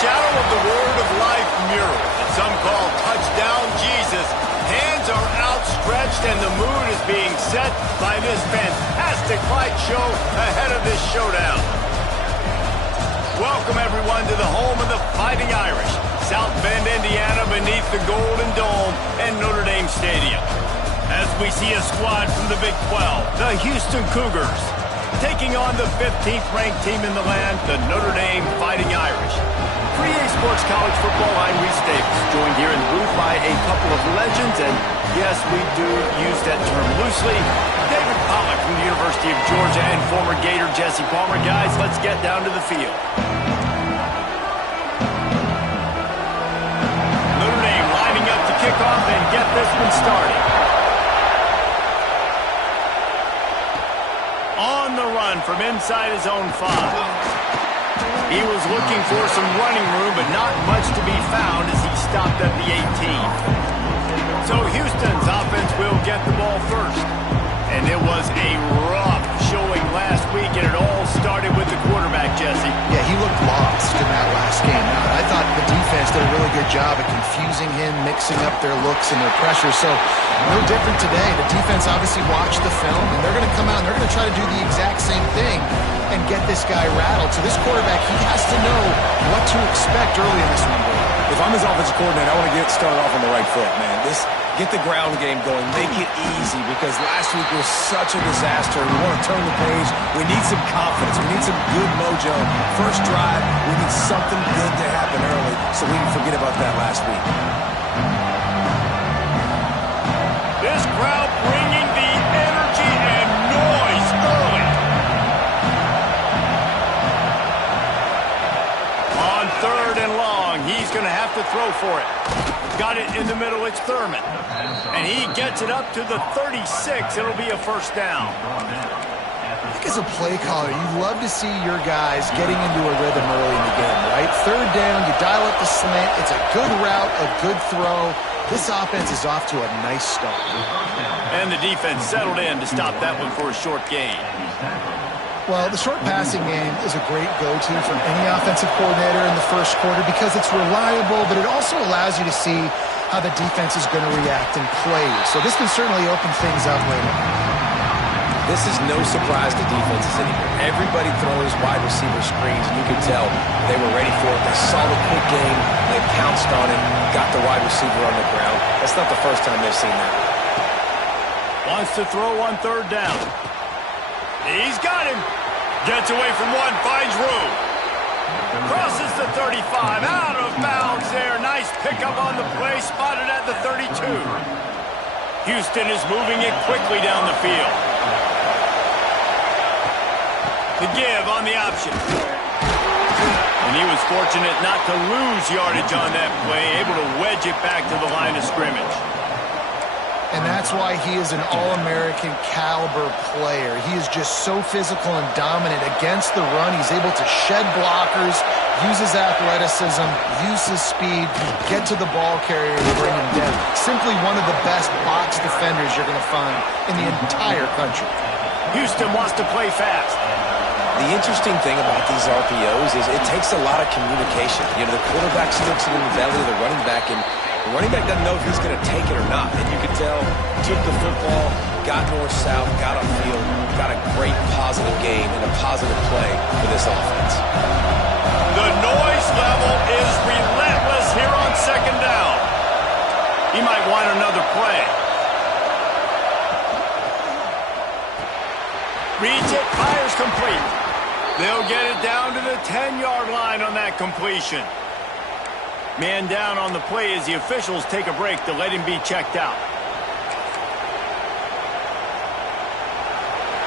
shadow of the Word of Life mural that some call Touchdown Jesus, hands are outstretched and the mood is being set by this fantastic light show ahead of this showdown. Welcome, everyone, to the home of the Fighting Irish, South Bend, Indiana, beneath the Golden Dome and Notre Dame Stadium. As we see a squad from the Big 12, the Houston Cougars, taking on the 15th-ranked team in the land, the Notre Dame Fighting Irish. For EA Sports College Football, I'm Reese Davis, joined here in the booth by a couple of legends, and yes, we do use that term loosely. David Pollack from the University of Georgia and former Gator Jesse Palmer. Guys, let's get down to the field. Notre Dame lining up to kick off and get this one started. On the run from inside his own 5. He was looking for some running room, but not much to be found as he stopped at the 18. So Houston's offense will get the ball first. And it was a rough showing last week, and it all started with the quarterback, Jesse. Yeah, he looked lost in that last game. Now, I thought the defense did a really good job at confusing him, mixing up their looks and their pressure. So, no different today. The defense obviously watched the film, and they're going to come out and they're going to try to do the exact same thing and get this guy rattled. So this quarterback, he has to know what to expect early in this one. If I'm his offensive coordinator, I want to get started off on the right foot, man. Get the ground game going. Make it easy because last week was such a disaster. We want to turn the page. We need some confidence. We need some good mojo. First drive, we need something good to happen early so we can forget about that last week. This crowd bringing the energy and noise early. On 3rd and long, he's going to have to throw for it. Got it in the middle, it's Thurman. And he gets it up to the 36. It'll be a first down. I think as a play caller, you love to see your guys getting into a rhythm early in the game, right? 3rd down, you dial up the slant. It's a good route, a good throw. This offense is off to a nice start. And the defense settled in to stop that one for a short gain. Well, the short passing game is a great go-to for any offensive coordinator in the first quarter because it's reliable, but it also allows you to see how the defense is going to react and play. So this can certainly open things up later. This is no surprise to defenses anymore. Everybody throws wide receiver screens, and you can tell they were ready for it. They saw the quick game, they pounced on it, got the wide receiver on the ground. That's not the first time they've seen that. Wants to throw on 3rd down. He's got him. Gets away from one, finds room. Crosses the 35, out of bounds there. Nice pickup on the play, spotted at the 32. Houston is moving it quickly down the field. The give on the option. And he was fortunate not to lose yardage on that play, able to wedge it back to the line of scrimmage. And that's why he is an All-American caliber player. He is just so physical and dominant against the run. He's able to shed blockers, use his athleticism, use his speed, get to the ball carrier and bring him down. Simply one of the best box defenders you're going to find in the entire country. Houston wants to play fast. The interesting thing about these RPOs is it takes a lot of communication. You know, the quarterback sticks it in the belly of the running back, and the running back doesn't know if he's going to take it or not. And you can tell, took the football, got north-south, got upfield, got a great positive game and a positive play for this offense. The noise level is relentless here on 2nd down. He might want another play. Reads it, fires complete. They'll get it down to the 10-yard line on that completion. Man down on the play as the officials take a break to let him be checked out.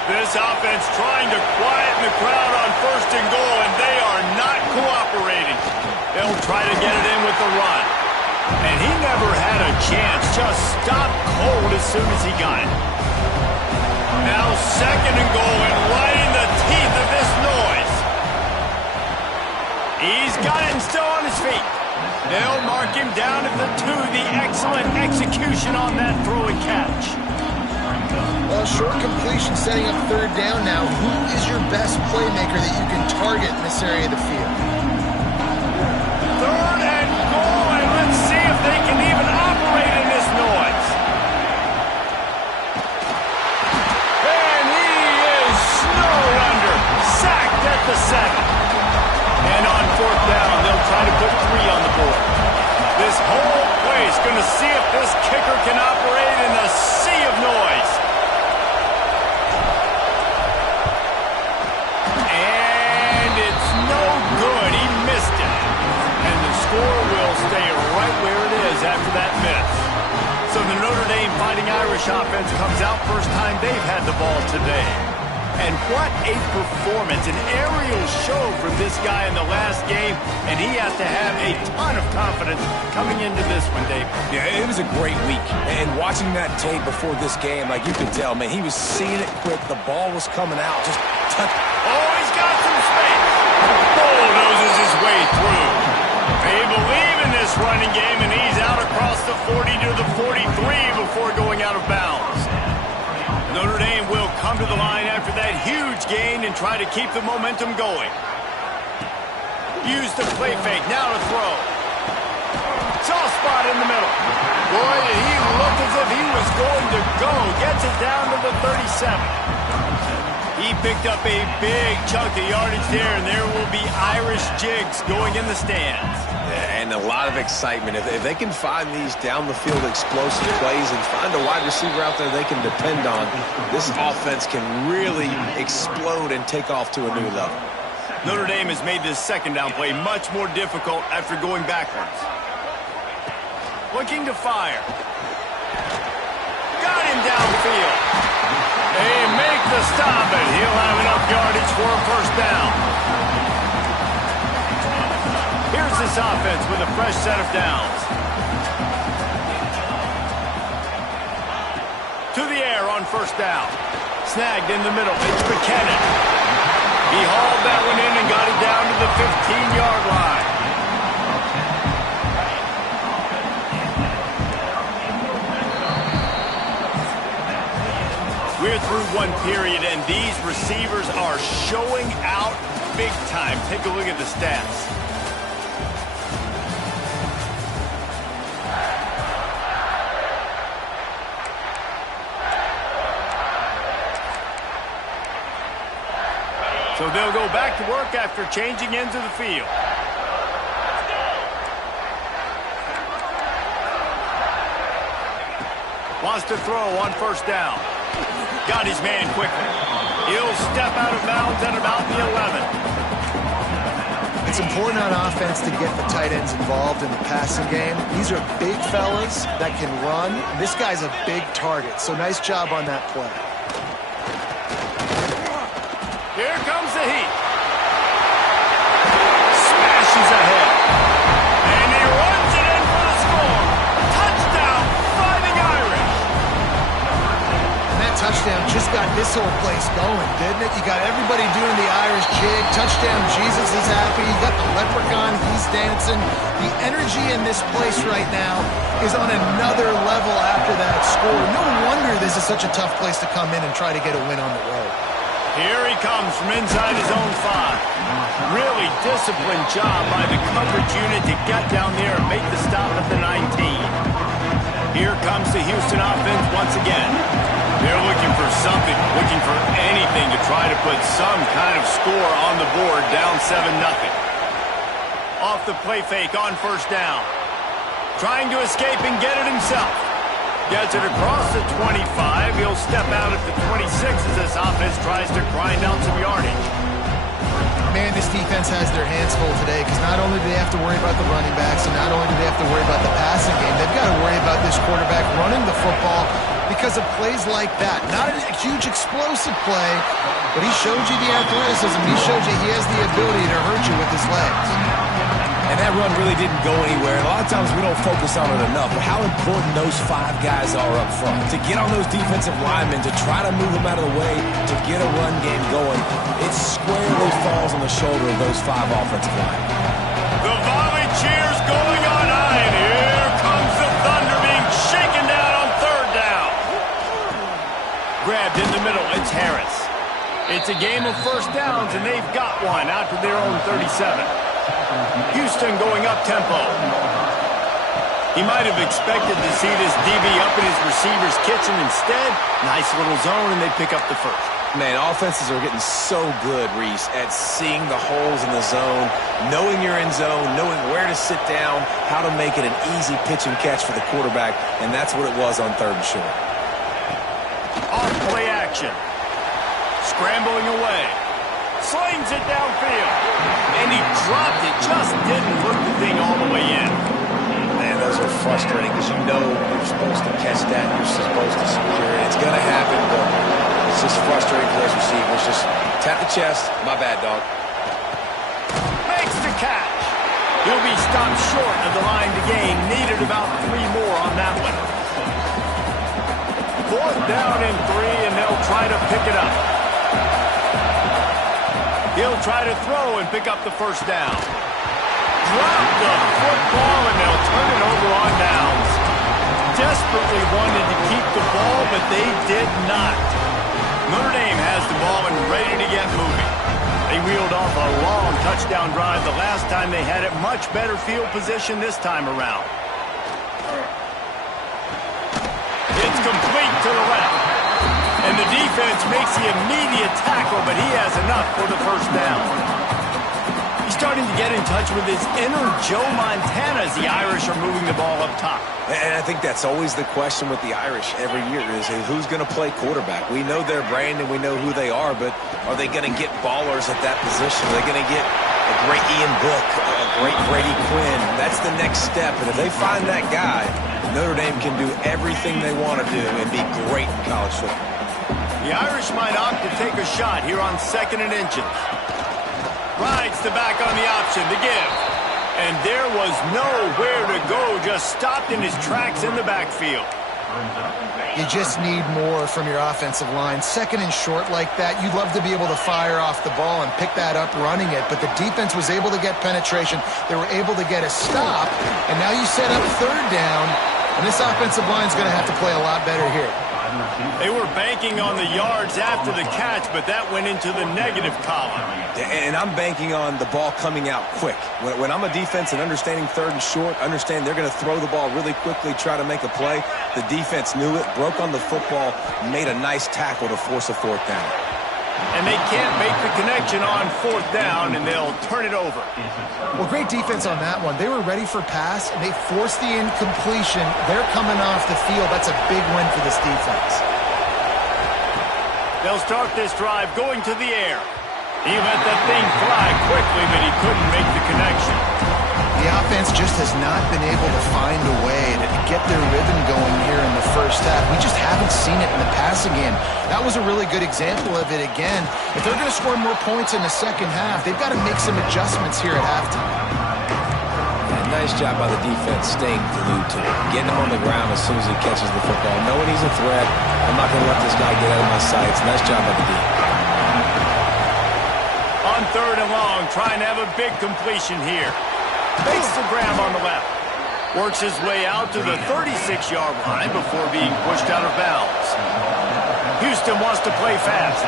This offense trying to quieten the crowd on 1st and goal, and they are not cooperating. They'll try to get it in with the run. And he never had a chance, just stopped cold as soon as he got it. Now 2nd and goal, and right in the teeth of this noise. He's got it and still on his feet. They'll mark him down at the 2. The excellent execution on that throw and catch. Well, short completion setting up 3rd down now. Who is your best playmaker that you can target in this area of the field? third and goal, and let's see if they can even operate in this noise. And he is snowed under, sacked at the 7. And on fourth down, they'll try to put 3 on the board. This whole place going to see if this kicker can operate in the sea of noise. And it's no good. He missed it. And the score will stay right where it is after that miss. So the Notre Dame Fighting Irish offense comes out first time they've had the ball today. And what a performance, an aerial show from this guy in the last game, and he has to have a ton of confidence coming into this one, Dave. Yeah, it was a great week, and watching that tape before this game, like you could tell, man, he was seeing it quick. The ball was coming out, just touch. Oh, he's got some space. Bulldozes his way through. They believe in this running game, and he's out across the 40 to the 43 before going out of bounds. Notre Dame will come to the line after that huge gain and try to keep the momentum going. Use the play fake, now to throw. Soft spot in the middle. Boy, he looked as if he was going to go. Gets it down to the 37. He picked up a big chunk of yardage there, and there will be Irish jigs going in the stands. Yeah, and a lot of excitement. If they can find these down-the-field explosive plays and find a wide receiver out there they can depend on, this offense can really explode and take off to a new level. Notre Dame has made this second down play much more difficult after going backwards. Looking to fire. Got him downfield. They make the stop, and he'll have enough yardage for a first down. Here's this offense with a fresh set of downs. To the air on first down. Snagged in the middle. It's McKinnon. He hauled that one in and got it down to the 15-yard line. We're through one period, and these receivers are showing out big time. Take a look at the stats. So they'll go back to work after changing ends of the field. Wants to throw on first down. Got his man quickly. He'll step out of bounds at about the 11. It's important on offense to get the tight ends involved in the passing game. These are big fellas that can run. This guy's a big target, so nice job on that play. Here comes the heat. Smashes ahead. And he runs it in for the score. Touchdown, Fighting Irish. And that touchdown just got this whole place going, didn't it? You got everybody doing the Irish jig. Touchdown, Jesus is happy. You got the leprechaun, he's dancing. The energy in this place right now is on another level after that score. No wonder this is such a tough place to come in and try to get a win on the road. Here he comes from inside his own 5. Really disciplined job by the coverage unit to get down there and make the stop at the 19. Here comes the Houston offense once again. They're looking for something, looking for anything to try to put some kind of score on the board, down 7-0. Off the play fake on first down. Trying to escape and get it himself. Gets it across the 25. He'll step out at the 26 as this offense tries to grind out some yardage. Man, this defense has their hands full today because not only do they have to worry about the running backs and not only do they have to worry about the passing game, they've got to worry about this quarterback running the football because of plays like that. Not a huge explosive play, but he showed you the athleticism. He showed you he has the ability to hurt you with his legs. And that run really didn't go anywhere. A lot of times we don't focus on it enough, but how important those 5 guys are up front. To get on those defensive linemen, to try to move them out of the way, to get a run game going, it squarely falls on the shoulder of those 5 offensive linemen. The volley cheers going on high, and here comes the Thunder being shaken down on third down. Grabbed in the middle, it's Harris. It's a game of first downs, and they've got one out to their own 37. Houston going up-tempo. He might have expected to see this DB up in his receiver's kitchen. Instead, nice little zone, and they pick up the first. Man, offenses are getting so good, Reese, at seeing the holes in the zone, knowing you're in zone, knowing where to sit down, how to make it an easy pitch and catch for the quarterback, and that's what it was on 3rd and short. Off play action. Scrambling away. Slings it downfield. And he dropped it. Just didn't hook the thing all the way in. Man, those are frustrating because you know you're supposed to catch that. You're supposed to secure it. It's going to happen, but it's just frustrating for those receivers. Just tap the chest. My bad, dog. Makes the catch. He'll be stopped short of the line to gain. Needed about 3 more on that one. 4th down and 3, and they'll try to pick it up. He'll try to throw and pick up the 1st down. Drop the football, and they'll turn it over on downs. Desperately wanted to keep the ball, but they did not. Notre Dame has the ball and ready to get moving. They reeled off a long touchdown drive the last time they had it. Much better field position this time around. It's complete to the left. And the defense makes the immediate tackle, but he has enough for the 1st down. He's starting to get in touch with his inner Joe Montana as the Irish are moving the ball up top. And I think that's always the question with the Irish every year is who's going to play quarterback. We know their brand and we know who they are, but are they going to get ballers at that position? Are they going to get a great Ian Book, a great Brady Quinn? That's the next step. And if they find that guy, Notre Dame can do everything they want to do and be great in college football. The Irish might opt to take a shot here on 2nd and inches. Rides the back on the option to give. And there was nowhere to go, just stopped in his tracks in the backfield. You just need more from your offensive line. 2nd and short like that, you'd love to be able to fire off the ball and pick that up running it, but the defense was able to get penetration. They were able to get a stop, and now you set up 3rd down, and this offensive line is going to have to play a lot better here. They were banking on the yards after the catch, but that went into the negative column. And I'm banking on the ball coming out quick. When I'm a defense and understanding 3rd and short, understand they're going to throw the ball really quickly, try to make a play. The defense knew it, broke on the football, made a nice tackle to force a 4th down. And they can't make the connection on 4th down, and they'll turn it over. Well, great defense on that one. They were ready for pass, and they forced the incompletion. They're coming off the field. That's a big win for this defense. They'll start this drive going to the air. He let that thing fly quickly, but he couldn't make the connection. The offense just has not been able to find a way to get their rhythm going here in the 1st half. We just haven't seen it in the passing game. That was a really good example of it again. If they're going to score more points in the 2nd half, they've got to make some adjustments here at halftime. Nice job by the defense staying glued to it, getting him on the ground as soon as he catches the football, knowing he's a threat. I'm not going to let this guy get out of my sights. Nice job by the D. On 3rd and long, trying to have a big completion here. Makes the grab on the left. Works his way out to the 36-yard line before being pushed out of bounds. Houston wants to play fast.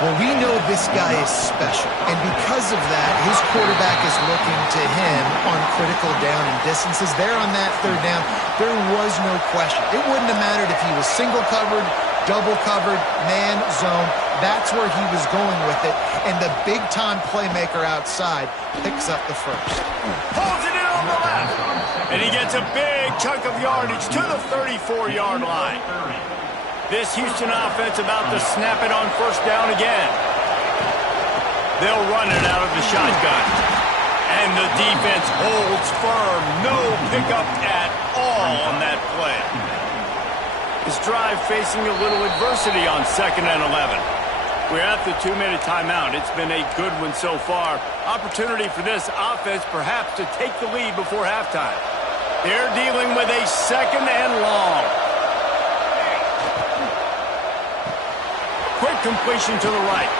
Well, we know this guy is special, and because of that, his quarterback is looking to him on critical down and distances. There on that 3rd down, there was no question. It wouldn't have mattered if he was single covered, double covered, man, zone. That's where he was going with it, and the big-time playmaker outside picks up the 1st. Pulls it in on the left, and he gets a big chunk of yardage to the 34-yard line. This Houston offense about to snap it on 1st down again. They'll run it out of the shotgun. And the defense holds firm. No pickup at all on that play. This drive facing a little adversity on 2nd and 11. We're at the 2-minute timeout. It's been a good one so far. Opportunity for this offense perhaps to take the lead before halftime. They're dealing with a 2nd and long. Quick completion to the right.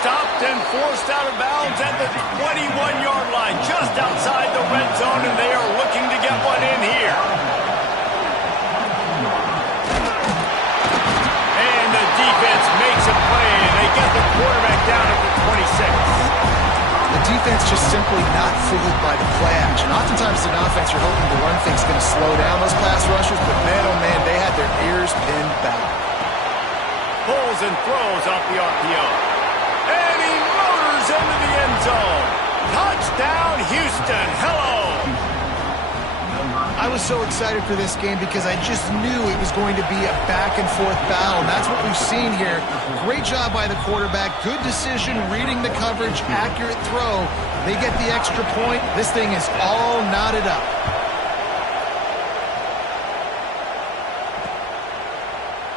Stopped and forced out of bounds at the 21-yard line, just outside the red zone, and they are looking to get one in here. And the defense makes a play, and they get the quarterback down at the 26. The the defense just simply not fooled by the play action. Oftentimes in offense, you're hoping the run fake's going to slow down those pass rushers, but man, oh man, they had their ears pinned back. Pulls and throws off the RPO. And he motors into the end zone. Touchdown, Houston. Hello. I was so excited for this game because I just knew it was going to be a back-and-forth battle, and that's what we've seen here. Great job by the quarterback. Good decision, reading the coverage, accurate throw. They get the extra point. This thing is all knotted up.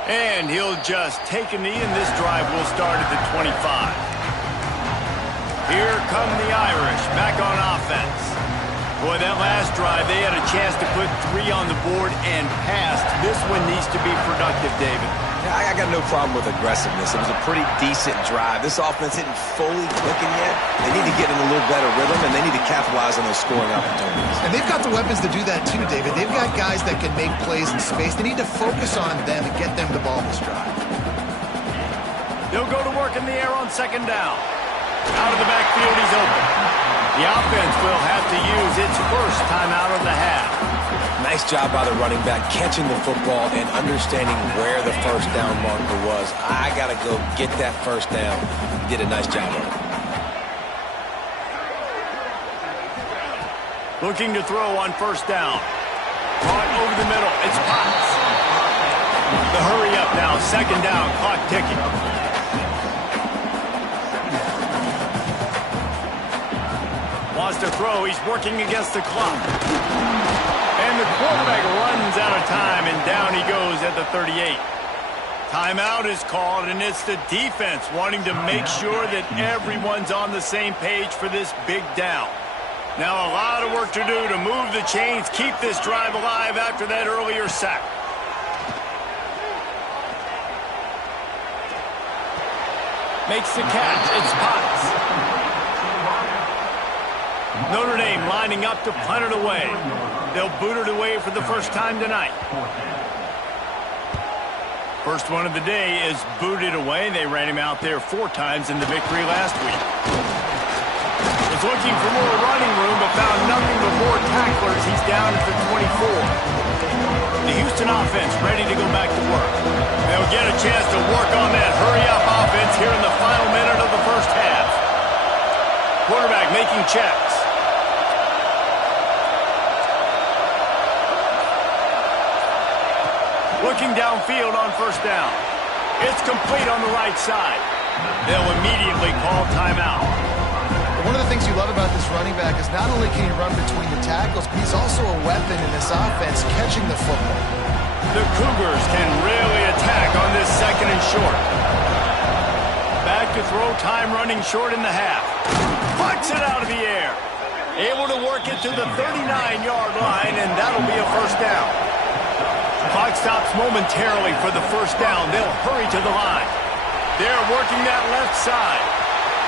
And he'll just take a knee, and this drive will start at the 25. Here come the Irish back on offense. Boy, that last drive, they had a chance to put 3 on the board and passed. This one needs to be productive, David. Yeah, I got no problem with aggressiveness. It was a pretty decent drive. This offense isn't fully clicking yet. They need to get in a little better rhythm, and they need to capitalize on those scoring opportunities. And they've got the weapons to do that too, David. They've got guys that can make plays in space. They need to focus on them and get them the ball this drive. They'll go to work in the air on second down. Out of the backfield, he's open. The offense will have to use its first timeout of the half. Nice job by the running back, catching the football and understanding where the first down marker was. I got to go get that first down. He did a nice job of it. Looking to throw on first down. Brought over the middle. It's Potts. The hurry up now. Second down. Clock ticking. Wants to throw. He's working against the clock. And the quarterback runs out of time, and down he goes at the 38. Timeout is called, and it's the defense wanting to make sure that everyone's on the same page for this big down. Now a lot of work to do to move the chains, keep this drive alive after that earlier sack. Makes the catch. It's Potts. Notre Dame lining up to punt it away. They'll boot it away for the first time tonight. First one of the day is booted away. They ran him out there 4 times in the victory last week. Was looking for more running room, but found nothing but more tacklers. He's down at the 24. The Houston offense ready to go back to work. They'll get a chance to work on that hurry-up offense here in the final minute of the first half. Quarterback making checks. Looking downfield on first down. It's complete on the right side. They'll immediately call timeout. One of the things you love about this running back is not only can he run between the tackles, but he's also a weapon in this offense catching the football. The Cougars can really attack on this second and short. Back to throw, time running short in the half. Puts it out of the air. Able to work it to the 39-yard line, and that'll be a first down. Clock stops momentarily for the first down. They'll hurry to the line. They're working that left side.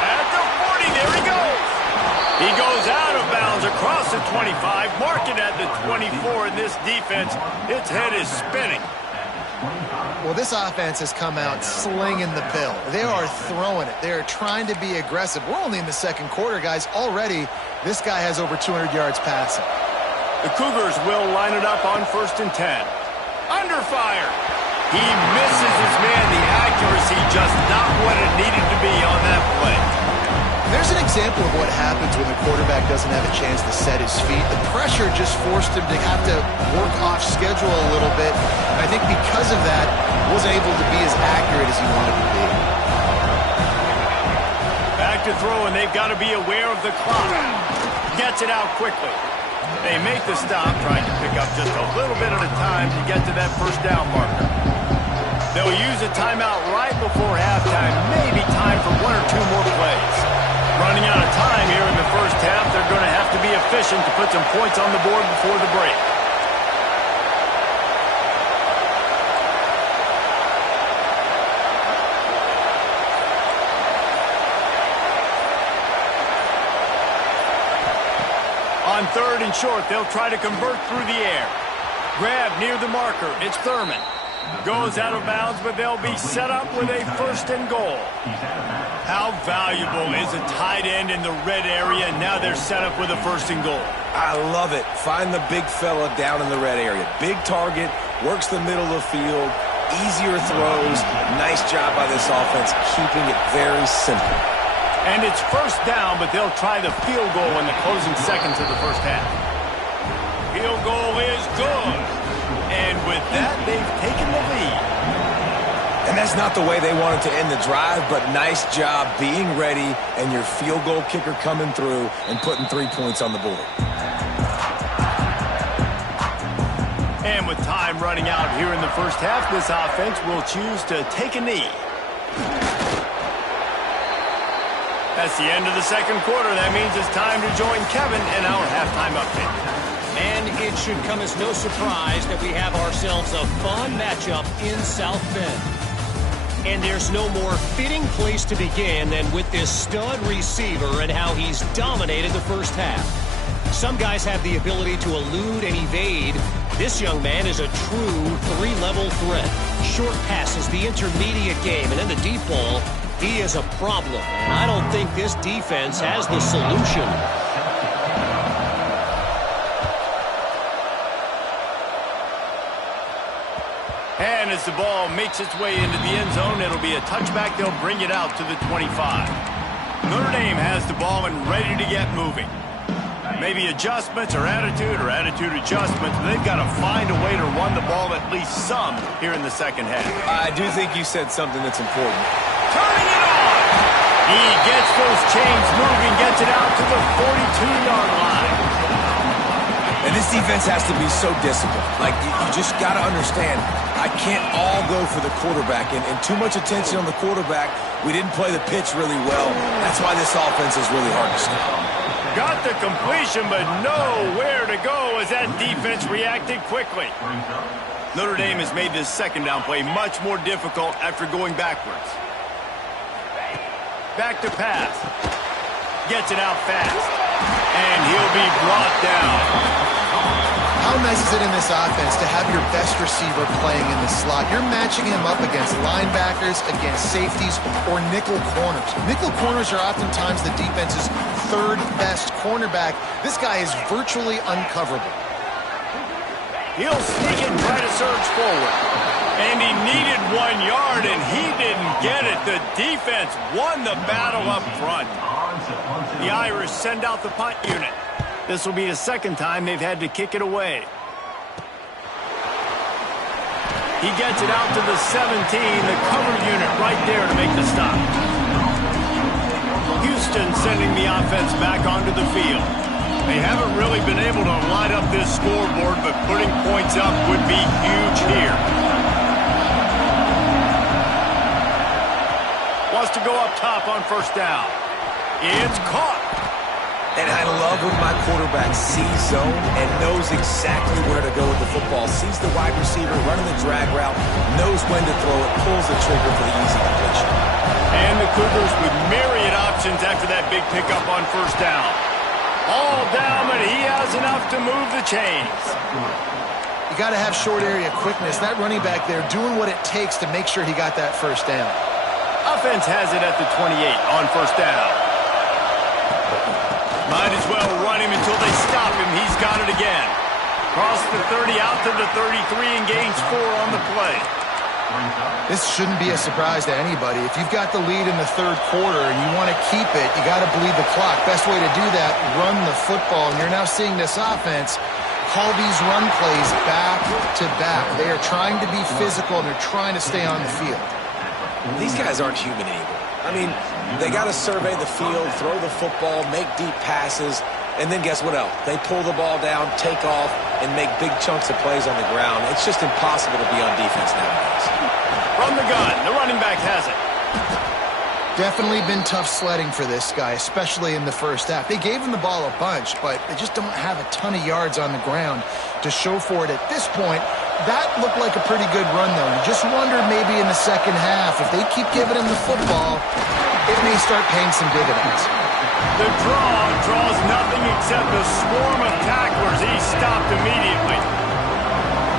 At the 40, there he goes. He goes out of bounds across the 25, mark it at the 24, and this defense, its head is spinning. Well, this offense has come out slinging the pill. They are throwing it. They are trying to be aggressive. We're only in the second quarter, guys. Already, this guy has over 200 yards passing. The Cougars will line it up on 1st and 10. Under fire. He misses his man. The accuracy just not what it needed to be on that play. There's an example of what happens when the quarterback doesn't have a chance to set his feet. The pressure just forced him to have to work off schedule a little bit. And I think because of that, wasn't able to be as accurate as he wanted to be. Back to throw, and they've got to be aware of the clock. Gets it out quickly. They make the stop, trying to pick up just a little bit at a time to get to that first down marker. They'll use a timeout right before halftime. Maybe time for 1 or 2 more plays. Running out of time here in the first half. They're going to have to be efficient to put some points on the board before the break. On 3rd and short, they'll try to convert through the air. Grab near the marker. It's Thurman. Goes out of bounds, but they'll be set up with a 1st and goal. How valuable is a tight end in the red area? Now they're set up with a 1st and goal. I love it. Find the big fella down in the red area. Big target, works the middle of the field, easier throws. Nice job by this offense, keeping it very simple. And it's 1st down, but they'll try the field goal in the closing seconds of the 1st half. Field goal is good. And with that, they've taken the lead. And that's not the way they wanted to end the drive, but nice job being ready and your field goal kicker coming through and putting 3 points on the board. And with time running out here in the 1st half, this offense will choose to take a knee. That's the end of the 2nd quarter. That means it's time to join Kevin in our halftime update. And it should come as no surprise that we have ourselves a fun matchup in South Bend. And there's no more fitting place to begin than with this stud receiver and how he's dominated the 1st half. Some guys have the ability to elude and evade. This young man is a true 3-level threat. Short passes, the intermediate game, and then the deep ball. He is a problem, and I don't think this defense has the solution. And as the ball makes its way into the end zone, it'll be a touchback. They'll bring it out to the 25. Notre Dame has the ball and ready to get moving. Maybe adjustments or attitude adjustments. They've got to find a way to run the ball at least some here in the 2nd half. I do think you said something that's important. Turning it on! He gets those chains moving, gets it out to the 42-yard line. And this defense has to be so disciplined. Like, you just got to understand, I can't all go for the quarterback. And too much attention on the quarterback. We didn't play the pitch really well. That's why this offense is really hard to stop. Got the completion, but nowhere to go as that defense reacted quickly. Notre Dame has made this 2nd down play much more difficult after going backwards. Back to pass. Gets it out fast. And he'll be brought down. How nice is it in this offense to have your best receiver playing in the slot? You're matching him up against linebackers, against safeties, or nickel corners. Nickel corners are oftentimes the defense's 3rd best cornerback. This guy is virtually uncoverable. He'll sneak and try to surge forward. And he needed 1 yard, and he didn't get it. The defense won the battle up front. The Irish send out the punt unit. This will be the 2nd time they've had to kick it away. He gets it out to the 17, the cover unit right there to make the stop. Houston sending the offense back onto the field. They haven't really been able to light up this scoreboard, but putting points up would be huge here. Wants to go up top on 1st down. It's caught. And I love when my quarterback sees zone and knows exactly where to go with the football. Sees the wide receiver running the drag route, knows when to throw it, pulls the trigger for the easy completion. And the Cougars with myriad options after that big pickup on 1st down. All down, but he has enough to move the chains. You got to have short area quickness. That running back there doing what it takes to make sure he got that 1st down. Offense has it at the 28 on 1st down. Might as well run him until they stop him. He's got it again. Cross the 30 out to the 33 and gains 4 on the play. This shouldn't be a surprise to anybody. If you've got the lead in the 3rd quarter and you want to keep it, you got to bleed the clock. Best way to do that, run the football. And you're now seeing this offense call these run plays back to back. They are trying to be physical and they're trying to stay on the field. These guys aren't human anymore. I mean, they got to survey the field, throw the football, make deep passes, and then guess what else? They pull the ball down, take off, and make big chunks of plays on the ground. It's just impossible to be on defense nowadays. From the gun, the running back has it. Definitely been tough sledding for this guy, especially in the 1st half. They gave him the ball a bunch, but they just don't have a ton of yards on the ground to show for it at this point. That looked like a pretty good run, though. You just wonder maybe in the 2nd half, if they keep giving him the football, it may start paying some dividends. The draws nothing except a swarm of tacklers. He stopped immediately.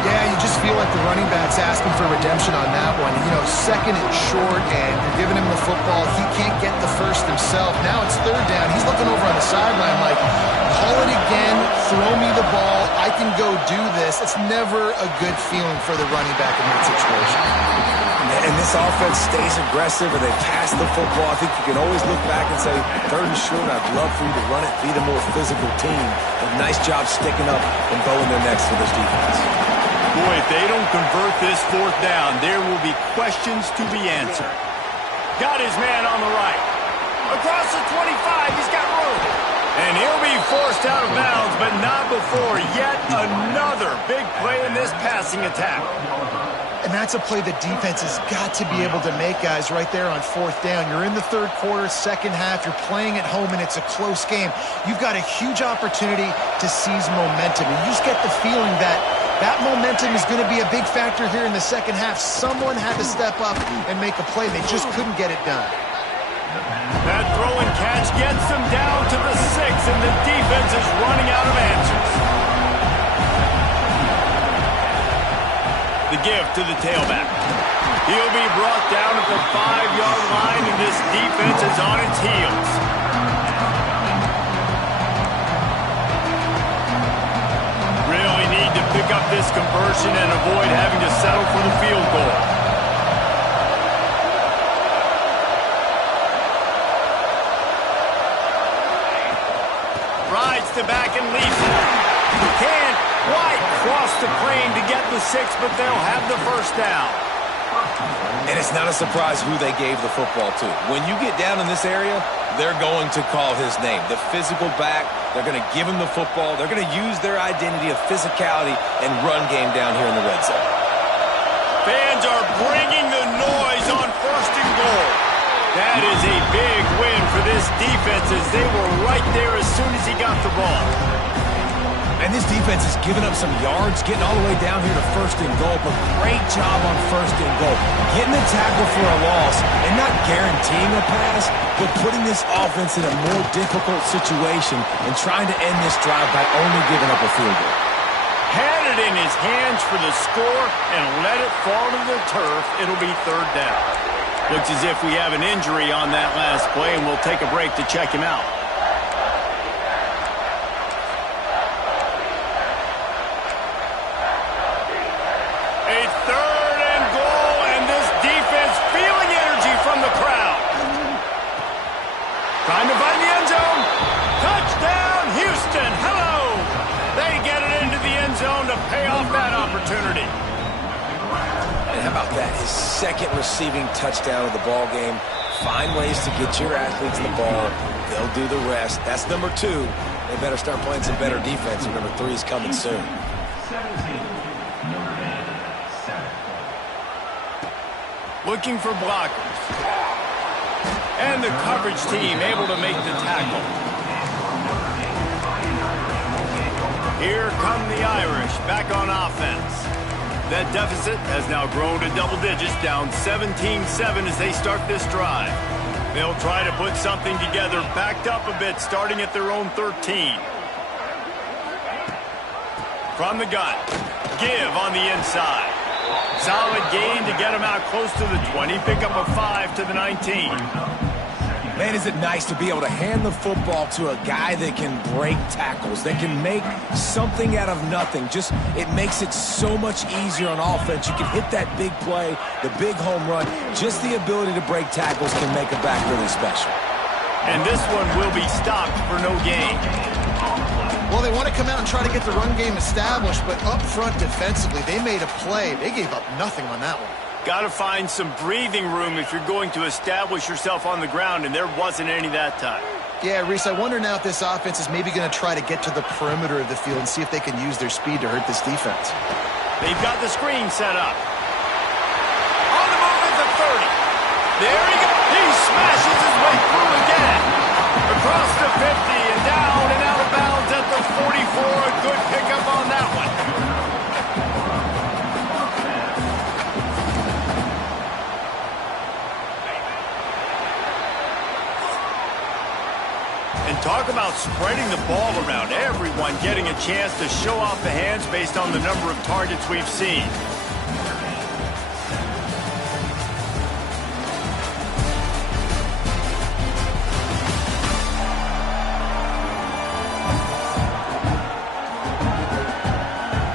Yeah, you just feel like the running back's asking for redemption on that one. You know, second and short, and you're giving him the football. He can't get the first himself. Now it's third down. He's looking over on the sideline like, call it again, throw me the ball, I can go do this. It's never a good feeling for the running back in that situation. And this offense stays aggressive and they pass the football. I think you can always look back and say, third and short, I'd love for you to run it, be the more physical team. But nice job sticking up and bowing their necks for this defense. Boy, if they don't convert this fourth down, there will be questions to be answered. Got his man on the right. Across the 25, he's got room. And he'll be forced out of bounds, but not before yet another big play in this passing attack. And that's a play the defense has got to be able to make, guys, right there on fourth down. You're in the third quarter, second half. You're playing at home, and it's a close game. You've got a huge opportunity to seize momentum. And you just get the feeling that that momentum is going to be a big factor here in the second half. Someone had to step up and make a play. They just couldn't get it done. That throw and catch gets them down to the 6, and the defense is running out of answers. The give to the tailback. He'll be brought down at the 5-yard line, and this defense is on its heels. Really need to pick up this conversion and avoid having to settle for the field goal. Rides the back and leaps it. Can't quite cross the plane to get the 6, but they'll have the first down. And it's not a surprise who they gave the football to. When you get down in this area, they're going to call his name. The physical back, they're going to give him the football. They're going to use their identity of physicality and run game down here in the red zone. Fans are bringing the noise on first and goal. That is a big win for this defense as they were right there as soon as he got the ball. And this defense has given up some yards, getting all the way down here to first and goal, but great job on first and goal. Getting the tackle for a loss and not guaranteeing a pass, but putting this offense in a more difficult situation and trying to end this drive by only giving up a field goal. Had it in his hands for the score and let it fall to the turf, it'll be third down. Looks as if we have an injury on that last play, and we'll take a break to check him out. A third and goal, and this defense feeling energy from the crowd. Trying to find the end zone. Touchdown, Houston. Hello. They get it into the end zone to pay off that opportunity. And how about that? His second receiving touchdown of the ball game. Find ways to get your athletes the ball. They'll do the rest. That's number 2. They better start playing some better defense. And number 3 is coming soon. Looking for blockers. And the coverage team able to make the tackle. Here come the Irish back on offense. That deficit has now grown to double digits, down 17-7 as they start this drive. They'll try to put something together, backed up a bit, starting at their own 13. From the gun, give on the inside. Solid gain to get him out close to the 20, pick up a 5 to the 19. Man, is it nice to be able to hand the football to a guy that can break tackles, that can make something out of nothing. Just, it makes it so much easier on offense. You can hit that big play, the big home run. Just the ability to break tackles can make a back really special. And this one will be stopped for no gain. Well, they want to come out and try to get the run game established, but up front defensively, they made a play. They gave up nothing on that one. Got to find some breathing room if you're going to establish yourself on the ground, and there wasn't any that time. Yeah, Reese, I wonder now if this offense is maybe going to try to get to the perimeter of the field and see if they can use their speed to hurt this defense. They've got the screen set up. On the move at the 30. There he goes. He smashes his way through again. Across the 50 and down and out of bounds at the 44. A good pickup on that one. Talk about spreading the ball around. Everyone getting a chance to show off the hands based on the number of targets we've seen.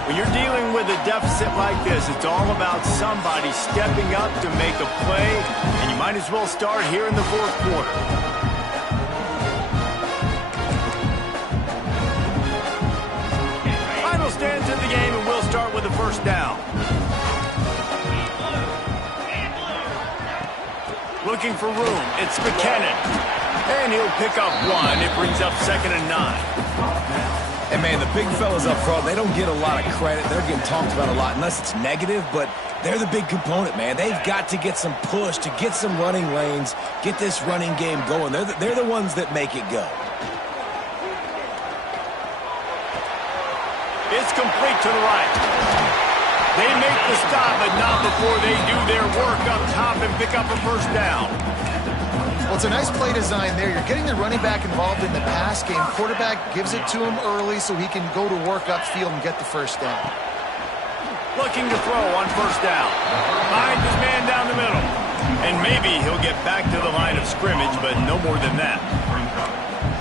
When you're dealing with a deficit like this, it's all about somebody stepping up to make a play, and you might as well start here in the fourth quarter. Stands in the game, and we'll start with the first down. Looking for room. It's McKinnon. And he'll pick up one. It brings up 2nd and 9. And, man, the big fellas up front, they don't get a lot of credit. They're getting talked about a lot, unless it's negative, but they're the big component, man. They've got to get some push, to get some running lanes, get this running game going. They're the ones that make it go. It's complete to the right. They make the stop, but not before they do their work up top and pick up a first down. Well, it's a nice play design there. You're getting the running back involved in the pass game. Quarterback gives it to him early so he can go to work upfield and get the first down. Looking to throw on first down. Finds his man down the middle. And maybe he'll get back to the line of scrimmage, but no more than that.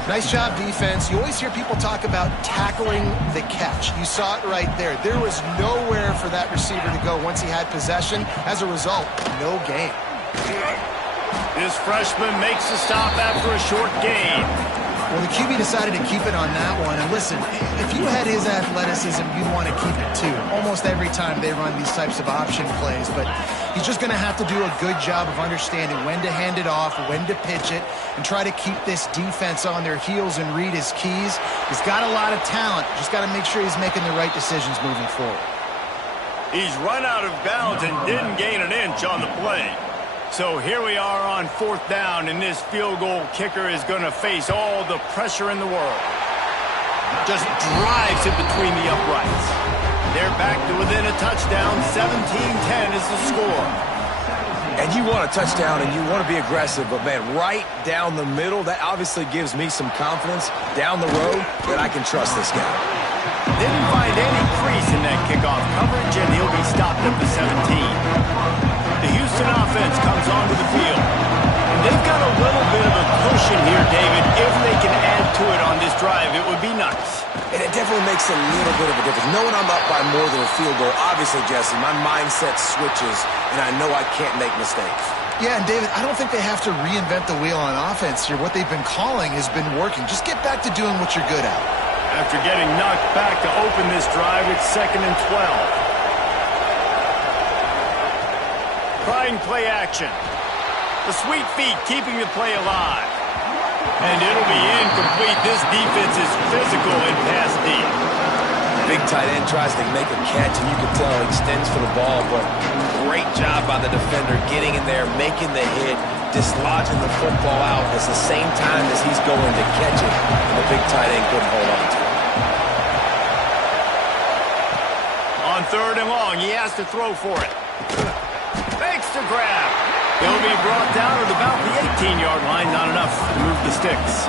Nice job, defense. You always hear people talk about tackling the catch. You saw it right there. There was nowhere for that receiver to go once he had possession. As a result, no gain. This freshman makes the stop after a short gain. Well, the QB decided to keep it on that one. And listen, if you had his athleticism, you'd want to keep it too. Almost every time they run these types of option plays. But he's just going to have to do a good job of understanding when to hand it off, when to pitch it, and try to keep this defense on their heels and read his keys. He's got a lot of talent. Just got to make sure he's making the right decisions moving forward. He's run out of bounds and didn't gain an inch on the play. So here we are on 4th down, and this field goal kicker is going to face all the pressure in the world. Just drives it between the uprights. They're back to within a touchdown. 17-10 is the score. And you want a touchdown, and you want to be aggressive, but, man, right down the middle, that obviously gives me some confidence down the road that I can trust this guy. Didn't find any crease in that kickoff coverage, and he'll be stopped at the 17. The Houston offense comes onto the field. And they've got a little bit of a cushion here, David. If they can add to it on this drive, it would be nice. And it definitely makes a little bit of a difference. Knowing I'm up by more than a field goal, obviously, Jesse, my mindset switches, and I know I can't make mistakes. Yeah, and David, I don't think they have to reinvent the wheel on offense here. What they've been calling has been working. Just get back to doing what you're good at. After getting knocked back to open this drive, it's 2nd and 12. Trying play action. The sweet feet keeping the play alive. And it'll be incomplete. This defense is physical and pass deep. Big tight end tries to make a catch, and you can tell he extends for the ball, but great job by the defender getting in there, making the hit, dislodging the football out at the same time as he's going to catch it. And the big tight end couldn't hold on to it. On 3rd and long, he has to throw for it. Fakes to grab. He'll be brought down at about the 18-yard line. Not enough to move the sticks.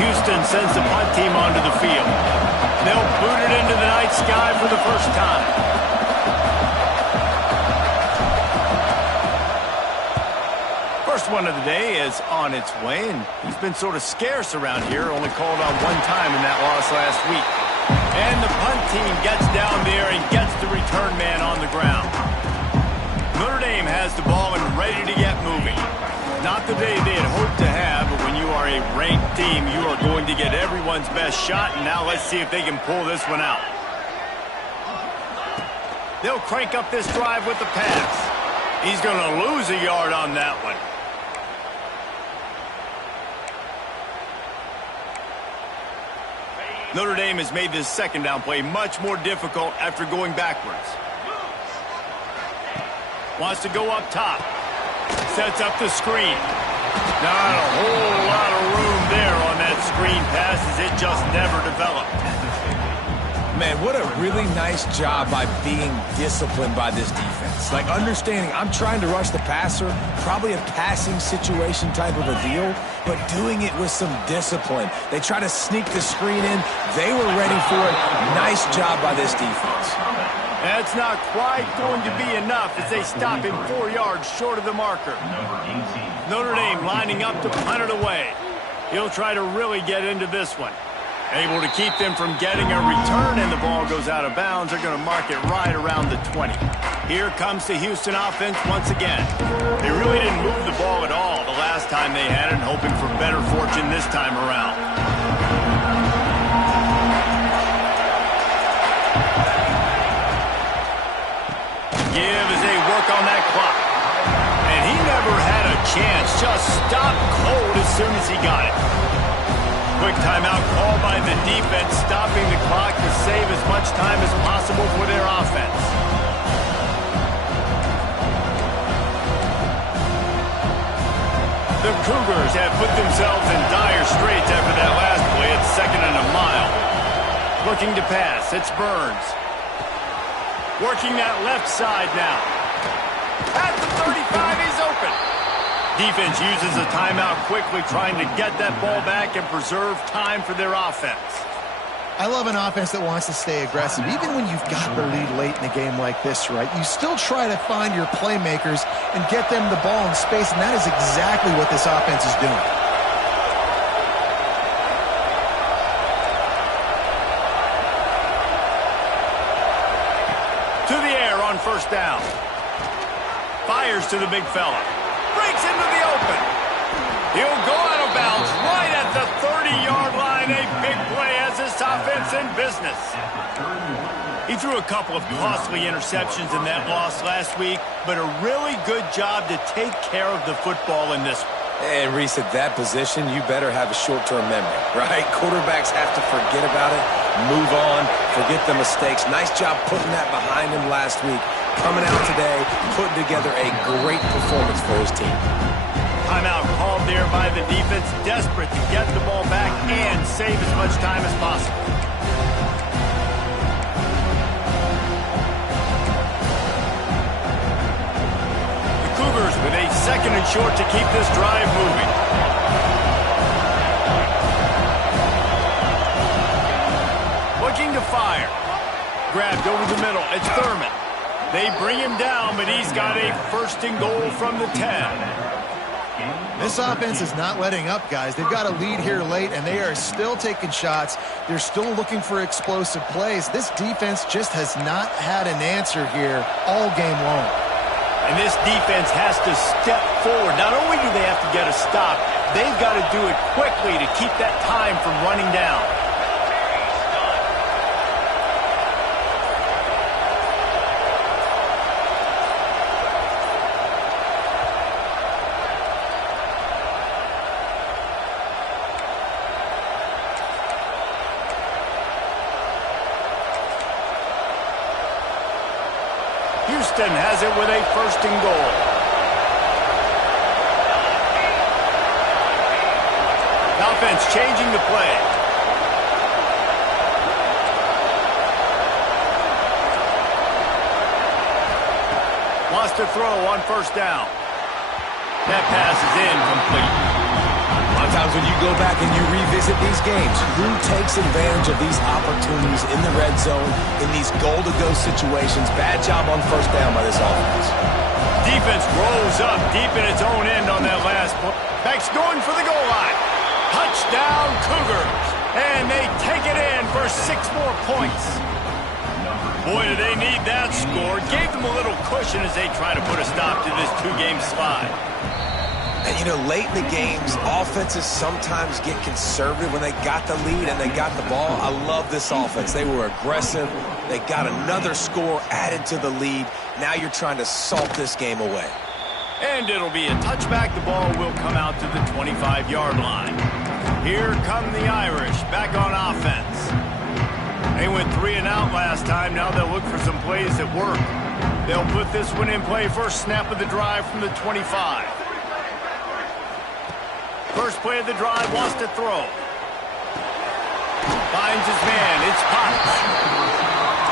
Houston sends the punt team onto the field. They'll boot it into the night sky for the first time. First one of the day is on its way, and he's been sort of scarce around here. Only called on one time in that loss last week. And the punt team gets down there and gets the return man on the ground. Notre Dame has the ball and ready to get moving. Not the day they had hoped to have, but when you are a ranked team, you are going to get everyone's best shot, and now let's see if they can pull this one out. They'll crank up this drive with the pass. He's going to lose a yard on that one. Notre Dame has made this 2nd down play much more difficult after going backwards. Wants to go up top. Sets up the screen. Not a whole lot of room there on that screen pass as it just never developed. man, what a really nice job by being disciplined by this defense. Like, understanding I'm trying to rush the passer, probably a passing situation type of a deal, but doing it with some discipline. They try to sneak the screen in. They were ready for it. Nice job by this defense. That's not quite going to be enough as they stop him 4 yards short of the marker. Notre Dame lining up to punt it away. He'll try to really get into this one. Able to keep them from getting a return, and the ball goes out of bounds. They're going to mark it right around the 20. Here comes the Houston offense once again. They really didn't move the ball at all the last time they had it, and hoping for better fortune this time around. Give as they work on that clock. And he never had a chance. Just stopped cold as soon as he got it. Quick timeout called by the defense, stopping the clock to save as much time as possible for their offense. The Cougars have put themselves in dire straits after that last play at 2nd and a mile. Looking to pass, it's Burns. Working that left side now. At the 35, he's open. Defense uses a timeout quickly, trying to get that ball back and preserve time for their offense. I love an offense that wants to stay aggressive. Even when you've got the lead late in a game like this, right, you still try to find your playmakers and get them the ball in space, and that is exactly what this offense is doing. To the air on first down. Fires to the big fella. Breaks into the open. He'll go out of bounds right at the 30-yard line. A big play has this offense in business. He threw a couple of costly interceptions in that loss last week, but a really good job to take care of the football in this one. And Reese, at that position, you better have a short-term memory, right? Quarterbacks have to forget about it, move on, forget the mistakes. Nice job putting that behind him last week. Coming out today, putting together a great performance for his team. Timeout called there by the defense, desperate to get the ball back and save as much time as possible. The Cougars with a 2nd and short to keep this drive moving. Looking to fire. Grabbed over the middle. It's Thurman. They bring him down, but he's got a 1st and goal from the 10. This offense is not letting up, guys. They've got a lead here late, and they are still taking shots. They're still looking for explosive plays. This defense just has not had an answer here all game long. And this defense has to step forward. Not only do they have to get a stop, they've got to do it quickly to keep that time from running down. Houston has it with a 1st and goal. Offense changing the play. Wants to throw on 1st down. That pass is incomplete. A lot of times when you go back and you revisit these games, who takes advantage of these opportunities in the red zone, in these goal-to-go situations? Bad job on 1st down by this offense. Defense rolls up deep in its own end on that last play. Beck's going for the goal line. Touchdown, Cougars. And they take it in for 6 more points. Boy, do they need that score. Gave them a little cushion as they try to put a stop to this 2-game slide. And, you know, late in the games, offenses sometimes get conservative when they got the lead and they got the ball. I love this offense. They were aggressive. They got another score added to the lead. Now you're trying to salt this game away. And it'll be a touchback. The ball will come out to the 25-yard line. Here come the Irish back on offense. They went 3 and out last time. Now they'll look for some plays that work. They'll put this one in play. First snap of the drive from the 25. First play of the drive, wants to throw. Finds his man. It's Potts.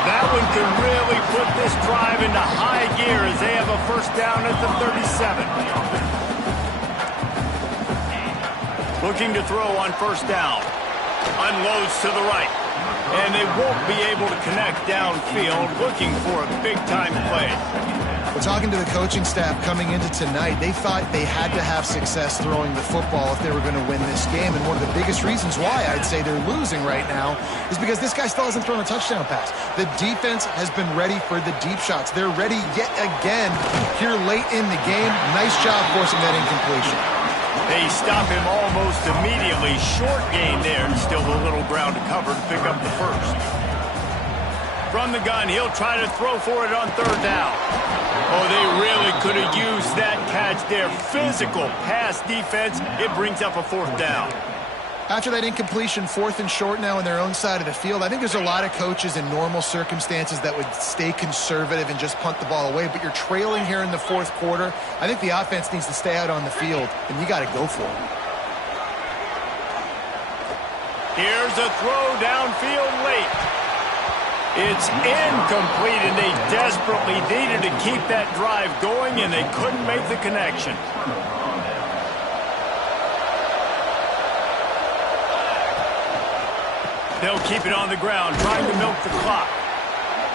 That one could really put this drive into high gear as they have a first down at the 37. Looking to throw on first down. Unloads to the right. And they won't be able to connect downfield, looking for a big-time play. We're talking to the coaching staff coming into tonight. They thought they had to have success throwing the football if they were going to win this game. And one of the biggest reasons why I'd say they're losing right now is because this guy still hasn't thrown a touchdown pass. The defense has been ready for the deep shots. They're ready yet again here late in the game. Nice job forcing that incompletion. They stop him almost immediately. Short gain there, and still a little ground to cover to pick up the first. From the gun, he'll try to throw for it on third down. Oh, they really could have used that catch there. Physical pass defense. It brings up a fourth down. After that incompletion, 4th and short now on their own side of the field, I think there's a lot of coaches in normal circumstances that would stay conservative and just punt the ball away. But you're trailing here in the 4th quarter. I think the offense needs to stay out on the field, and you got to go for it. Here's a throw downfield late. It's incomplete, and they desperately needed to keep that drive going, and they couldn't make the connection. They'll keep it on the ground, trying to milk the clock.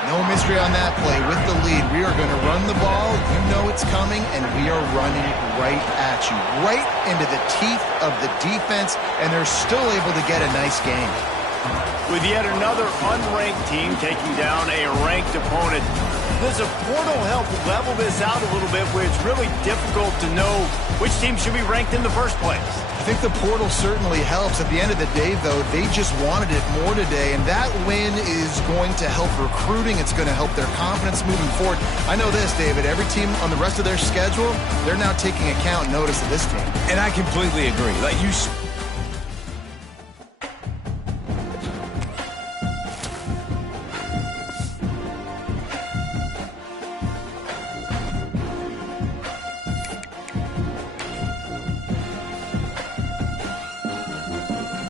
No mystery on that play. With the lead, we are going to run the ball. You know it's coming, and we are running right at you, right into the teeth of the defense, and they're still able to get a nice game. With yet another unranked team taking down a ranked opponent, does a portal help level this out a little bit where it's really difficult to know which team should be ranked in the first place? I think the portal certainly helps. At the end of the day, though, they just wanted it more today, and that win is going to help recruiting. It's going to help their confidence moving forward. I know this, David. Every team on the rest of their schedule, they're now taking account and notice of this team. And I completely agree. Like, you